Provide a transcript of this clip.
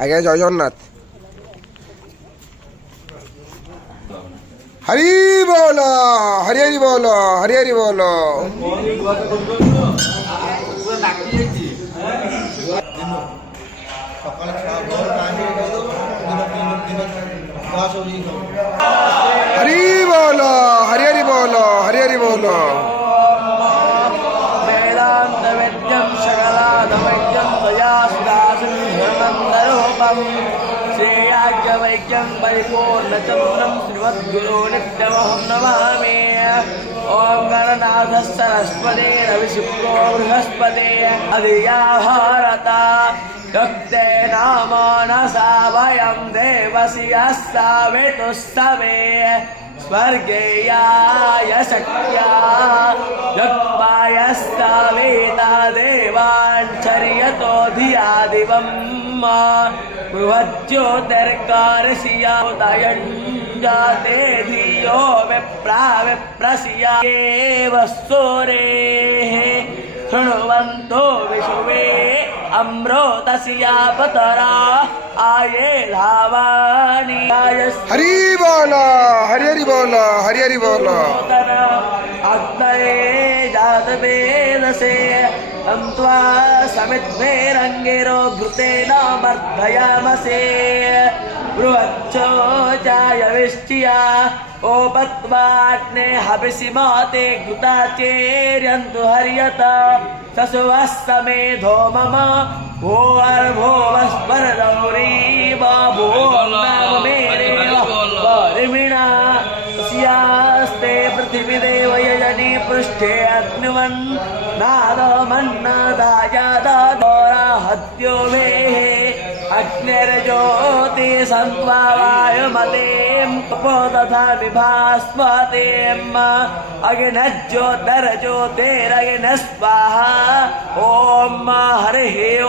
आज्ञा जय जगन्नाथ। हरि बोलो हरि हरि बोलो हरि हरि बोलो। हरि बोलो हरि हरि बोलो हरि हरि बोलो। वेदांत वेद्यं सकलादवैद्यं दया सुदासुरमन्दरोपं श्रेयाज्ञवैद्यं परिपूर्णचन्द्रं श्रीमद्गुरो नित्यमहं नमामि। ओं गणनाथ सरस्वती रविशुक्रो बृहस्पते अधिया भारता युक्ते नामानसा वयं देवस्य सावितुस्तवे स्वर्गेयाय शक्या यक्पायस्तावेता देवाञ्चर्यतो धिया दिवं बृहज्योतिर्कारसियादयं जाते धियो विप्रसिया एव सूरेः शृण्वन्तो विशुवे अमृतस्या पतरा आये धावानि। हरि बोलो हरि हरि बोलो हरि हरि बोलो। अग्नये जातवेदसे तन्त्वा समिद्वेरङ्गिरो घृतेन वर्धयामसे बृहच्चोचाय विष्टिया ओपत्वाग्ने हविषिमाते घृताचेर्यन्तु हर्यत ससुवस्तमेधो मम भोर्भुवस्परदौरी बाभो परिमिणा स्यास्ते पृथिवीदेव यजनी पृष्ठे अग्निवन् नादमन्नदायादोरा हत्यो मेः अग्निर्ज्योति सन्त्वा वायुमतीं कपो तथा विभास्वतीम् अग्निज्योतिर्ज्योतिरग्निः स्वाहा। ॐ हरिः ॐ।